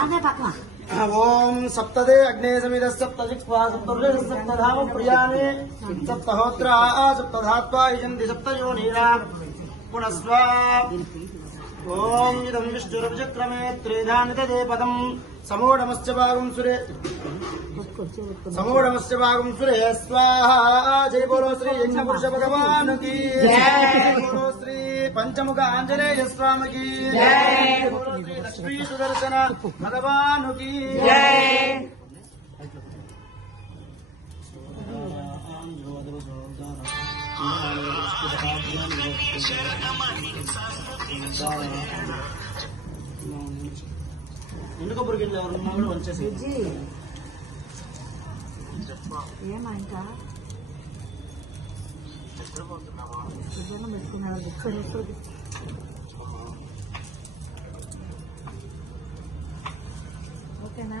ओम सप्तदे अग्ने समिद सप्तजिह्वा सप्तर्षि सप्तधाम प्रियाणि सप्तहोत्रा सप्तधात्वा यजन्ति सप्तयोनिरा पुनस्व ओम इदं विष्णुरभिचक्रमे त्रिधानि तदे पदं समोढमस्य भागं सुरे स्वाहा। जय बोलो श्री यज्ञपुरुष भगवान की जय बोलो श्री पंचमुख आंजनेय स्वामी की जय बोलो श्री लक्ष्मी सुदर्शन भगवान की जय। ఎందుకు వచ్చేసి ఏమా ఇంకా పెట్టుకున్నాడు బుక్స్ ఓకేనా.